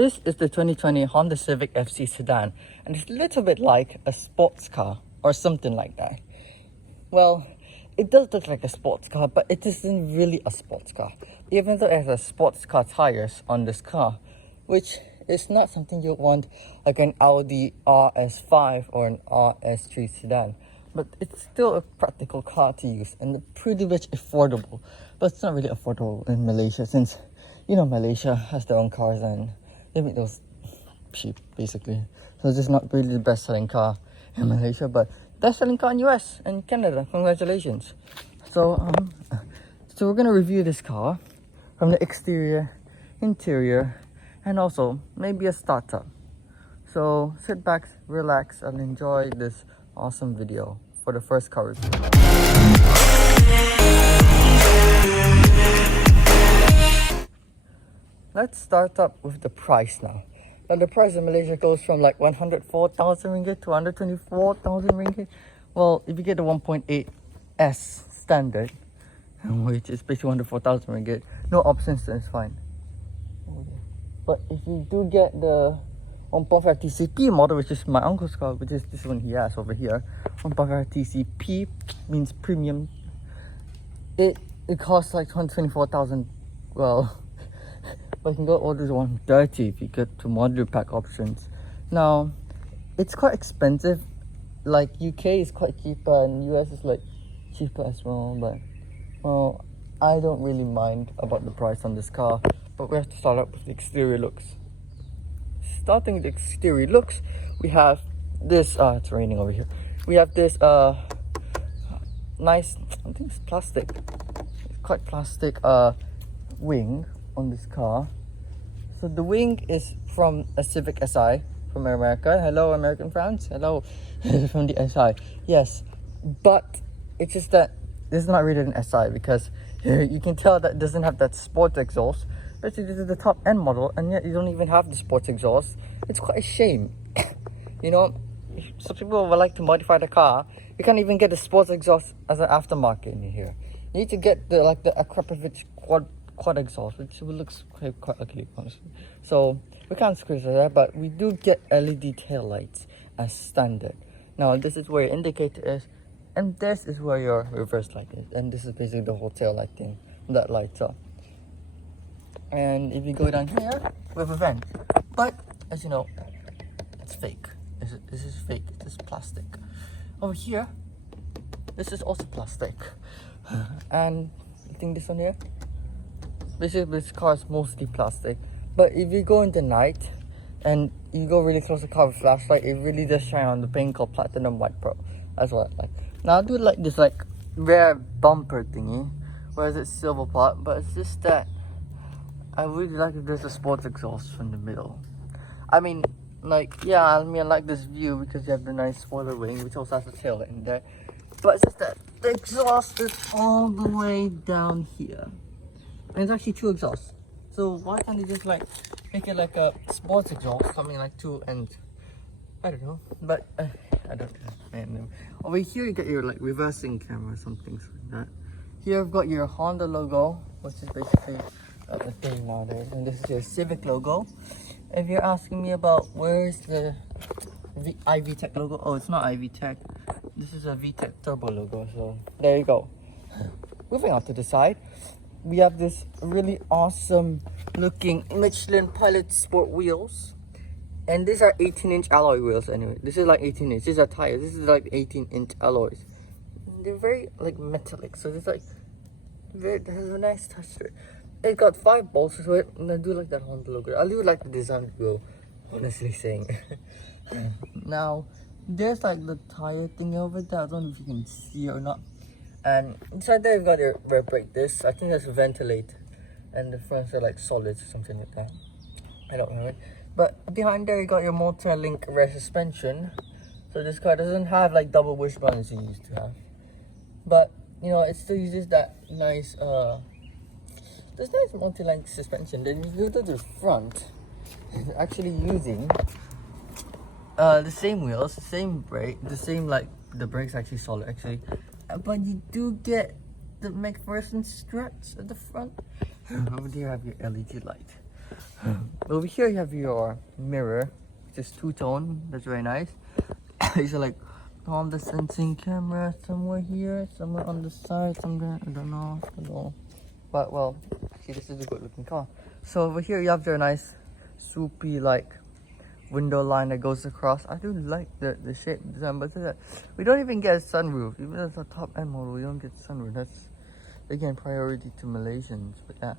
This is the 2020 Honda Civic FC Sedan, and it's a little bit like a sports car or something like that. Well, it does look like a sports car, but it isn't really a sports car, even though it has sports car tires on this car, which is not something you want like an Audi RS5 or an RS3 sedan. But it's still a practical car to use and pretty much affordable. But it's not really affordable in Malaysia, since Malaysia has their own cars and they make those cheap basically. So it's just not really the best selling car in Malaysia, but best selling car in US and Canada. Congratulations. So we're gonna review this car from the exterior, interior, and also maybe a startup. So sit back, relax, and enjoy this awesome video for the first car review. Let's start up with the price now. Now the price in Malaysia goes from like 104,000 ringgit to 124,000 ringgit. Well, if you get the 1.8S standard, which is basically 104,000 ringgit, no options, then it's fine. But if you do get the 1.5 TCP model, which is my uncle's car, which is this one he has over here, 1.5 TCP means premium. It costs like 124,000. Well, but you can go order to 130 if you get to modular pack options. Now, it's quite expensive. Like UK is quite cheaper and US is like cheaper as well. But well, I don't really mind about the price on this car. But we have to start up with the exterior looks. Starting with the exterior looks, we have this. It's raining over here. We have this nice. I think it's plastic. It's quite plastic. Wing on this car. So the wing is from a Civic SI from America. Hello American fans. Hello from the SI. Yes, but it's just that this is not rated an SI because you can tell that it doesn't have that sports exhaust. But this is the top end model, and yet you don't even have the sports exhaust. It's quite a shame. Some people would like to modify the car. You can't even get the sports exhaust as an aftermarket in here. You need to get the Akrapovic quad exhaust, which looks quite ugly, honestly. So we can't squeeze that, but we do get LED tail lights as standard. Now this is where your indicator is, and this is where your reverse light is, and this is basically the whole tail light thing that lights up. And if you go down here, we have a vent, but as you know, it's fake. This is fake. This is plastic. Over here, this is also plastic. And I think this one here, basically this car is mostly plastic. But if you go in the night and you go really close to the car with flashlight, it really does shine on the paint called Platinum White Pro. That's what I like. Now I do like this rare bumper thingy, whereas it's silver pot, but it's just that I really like if there's a sports exhaust from the middle. I like this view because you have the nice spoiler wing, which also has a tail light in there. But it's just that the exhaust is all the way down here. And it's actually two exhausts. So why can't they just make it like a sports exhaust coming like two, and I don't know. But I don't know. Over here you get your reversing camera, some things like that. Here I've got your Honda logo, which is basically the thing nowadays, and this is your Civic logo. If you're asking me about where's the iVTEC logo, oh, it's not iVTEC. This is a VTEC Turbo logo. So there you go. Moving on to the side, we have this really awesome looking Michelin Pilot Sport wheels, and these are 18-inch alloy wheels. Anyway, this is like 18-inch. These are tires. This is like 18-inch alloys. They're very metallic, so it's it has a nice touch to it. It got 5 bolts to it, and I do like that Honda logo. I do like the design wheel, honestly saying. Now, there's the tire thing over there. I don't know if you can see it or not. And inside there, you've got your rear brake disc. I think that's ventilate, and the fronts are solids or something like that. I don't know it. But behind there, you got your multi-link rear suspension. So this car doesn't have double wishbones you used to have, but it still uses that nice this nice multi-link suspension. Then you go to the front, it's actually using the same wheels, the same brake, the same the brake's actually solid actually, but you do get the McPherson struts at the front. Over there you have your LED light. Over here you have your mirror, which is two-tone. That's very nice. It's like on the sensing camera somewhere here, somewhere on the side, somewhere I don't know. But well, see, this is a good-looking car. So over here you have your nice, soupy like window line that goes across. I do like the shape design, but we don't even get a sunroof. Even as a top-end model, we don't get sunroof. That's again priority to Malaysians with that.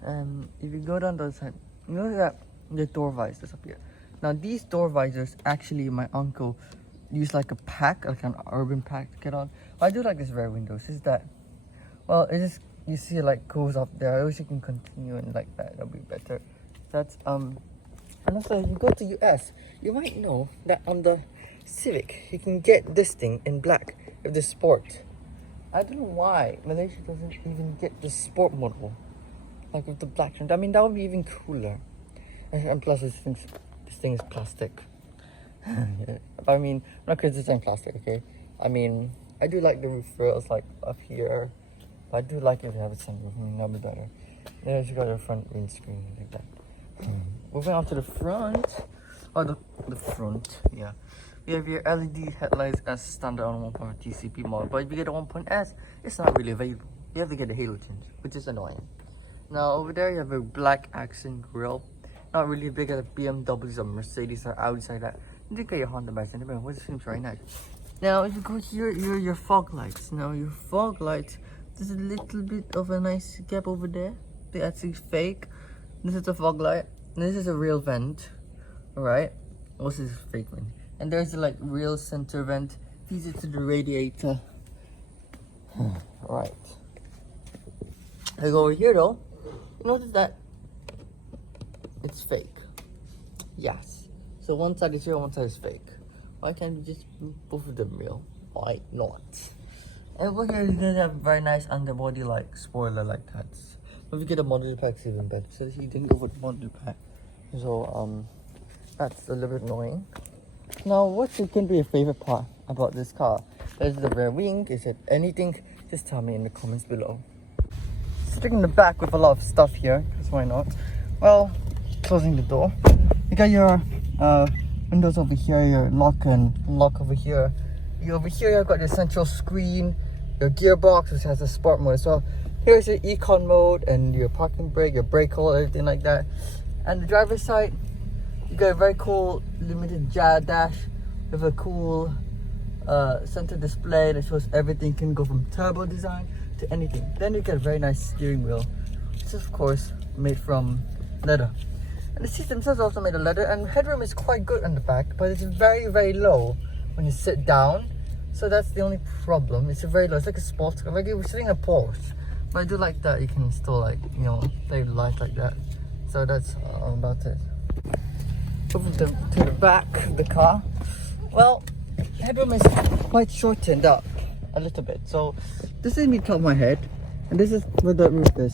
And if you go down the other side, you know that the door visors up here. Now these door visors, actually my uncle used like a pack, like an urban pack to get on. I do like this rear windows. Is that, well, it just, you see it like goes up there. I wish you can continue and like that. That'll be better. That's and also if you go to US, you might know that on the Civic you can get this thing in black with the sport. I don't know why Malaysia doesn't even get the sport model, like with the black trim. I mean, that would be even cooler. And plus, this thing is plastic. Yeah. I mean, I'm not criticizing plastic, okay? I mean, I do like the roof rails like up here. But I do like it to have a sunroof. I mean, that'd be better. Then you got a front windscreen like that. Moving on to the front. Oh, the front, yeah. You have your LED headlights as standard on 1.5 TCP model, but if you get a 1.S, it's not really available. You have to get the halo tint, which is annoying. Now over there you have a black accent grille. Not really big at the BMWs or Mercedes or Audis like that. You do get your Honda back in, which seems very nice. Now if you go here, your fog lights. Now your fog lights, there's a little bit of a nice gap over there. They're actually fake. This is a fog light. This is a real vent. Alright. This is a fake one. And there's a like real center vent. Feeds it to the radiator. Right. I go over here though. You notice that it's fake. Yes. So one side is real, one side is fake. Why can't we just do both of them real? Why not? And over here you're gonna have a very nice underbody like spoiler like that. If you get a module pack, it's even better. So you didn't go for the module pack. So that's a little bit annoying. Now, what's going to be your favorite part about this car? There's the rear wing. Is it anything? Just tell me in the comments below. Sticking in the back with a lot of stuff here, because why not? Well, closing the door. You got your windows over here, your lock and unlock over here. Over here, you've got your central screen, your gearbox, which has a sport mode as well. Here's your econ mode and your parking brake, your brake hold, everything like that. And the driver's side, you got a very cool limited dash with a cool center display that shows everything. Can go from turbo design to anything. Then you get a very nice steering wheel, which is of course made from leather. And the seats themselves are also made of leather, and headroom is quite good on the back, but it's very, very low when you sit down. So that's the only problem. It's very low. It's like a sports car, like you were sitting in a Porsche. But I do like that you can still like, you know, play with light like that. So that's all about it. Over to the back of the car. Well, headroom is quite shortened up a little bit. So this is me top of my head, and this is where the roof is.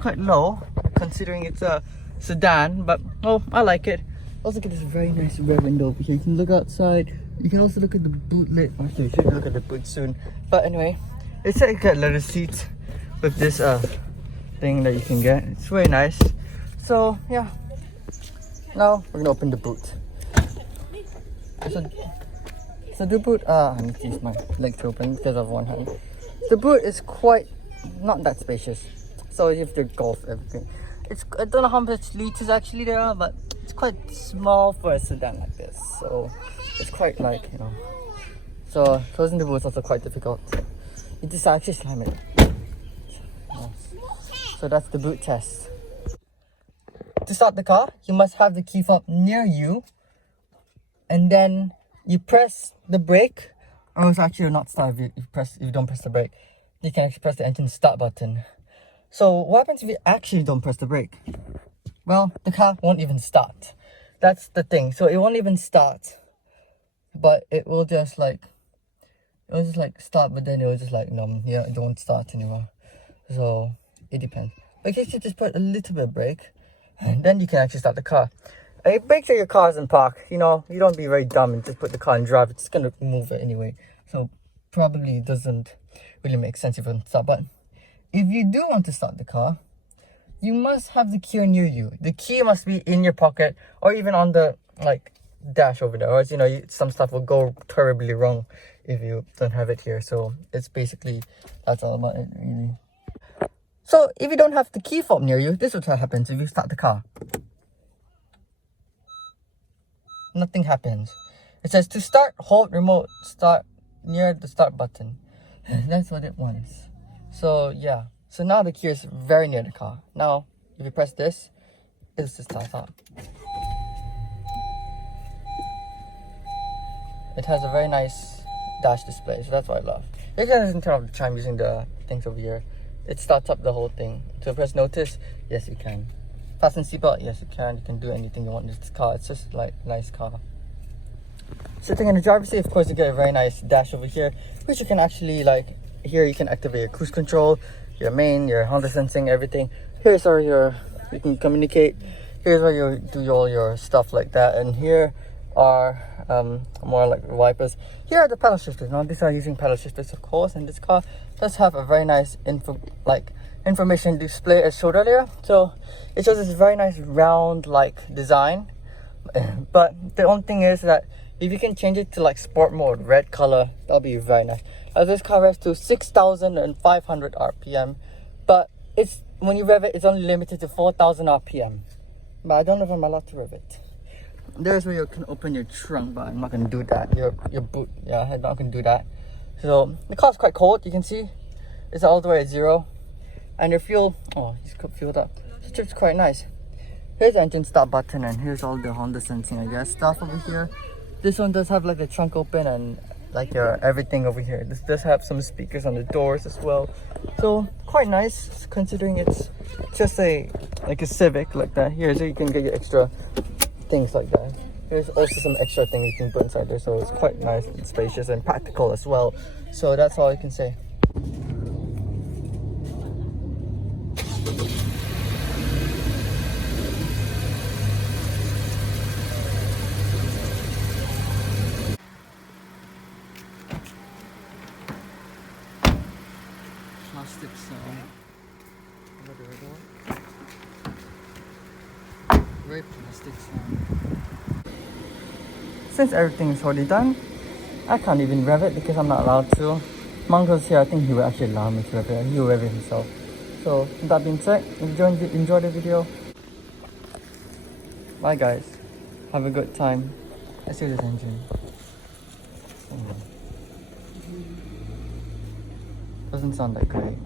Quite low, considering it's a sedan, but oh, I like it. Also get this very nice rear window over here. You can look outside. You can also look at the boot lid. Actually, you should look at the boot soon. But anyway, it's like a leather seat with this thing that you can get. It's very nice. So yeah, now we're gonna open the boot. So the boot, I need to use my leg to open because of one hand. The boot is quite not that spacious. So you have to golf everything. I don't know how much liters actually there are, but it's quite small for a sedan like this. So it's quite like, you know. So closing the boot is also quite difficult. You just actually slam it. So that's the boot test. To start the car, you must have the key fob near you, and then you press the brake, or it's actually not start if you don't press the brake. You can actually press the engine start button. So what happens if you actually don't press the brake? Well, the car won't even start. That's the thing. So it won't even start, but it will just like start, but then it will just like yeah, it won't start anymore. So it depends. But you should just put a little bit of brake, and then you can actually start the car. And make sure your car isn't parked. You know, you don't be very dumb and just put the car in drive. It's gonna move it anyway. So probably doesn't really make sense if you don't start. But if you do want to start the car, you must have the key near you. The key must be in your pocket or even on the like dash over there, or else, you know, some stuff will go terribly wrong if you don't have it here. So it's basically, that's all about it really. So if you don't have the key fob near you, this is what happens if you start the car. Nothing happens. It says to start, hold remote start near the start button. That's what it wants. So yeah, so now the key is very near the car. Now if you press this, it's the start up. It has a very nice dash display, so that's what I love. You can turn off the chime using the things over here. It starts up the whole thing. So press notice, yes you can. Fasten seatbelt, yes you can. You can do anything you want in this car. It's just like a nice car. Sitting in the driver's seat, of course, you get a very nice dash over here, which you can actually, like, here you can activate your cruise control, your main, your Honda sensing, everything. Here's where you can communicate. Here's where you do all your stuff like that. And here are more like wipers. Here are the pedal shifters. Now these are using pedal shifters, of course, and this car does have a very nice information display as showed earlier. So it shows this very nice round like design. But the only thing is that if you can change it to like sport mode, red color, that'll be very nice. This car revs to 6,500 RPM, but it's when you rev it, it's only limited to 4,000 RPM. But I don't know if I'm allowed to rev it. There's where you can open your trunk, but I'm not gonna do that. Your boot, yeah, I'm not gonna do that. So the car's quite cold. You can see it's all the way at 0, and your fuel, oh, it's filled up. It's quite nice. Here's the engine start button, and here's all the Honda sensing, I guess, stuff over here. This one does have like the trunk open and like your everything over here. This does have some speakers on the doors as well. So quite nice considering it's just like a Civic like that. Here, so you can get your extra things like that. There's also some extra things you can put inside there, so it's quite nice and spacious and practical as well. So that's all I can say. Plastic sound. Very plastic sound. Since everything is already done, I can't even rev it because I'm not allowed to. Mongo's here, I think he will actually allow me to rev it. He will rev it himself. So with that being said, if you enjoyed the video, bye guys. Have a good time. Let's see this engine. Doesn't sound that great.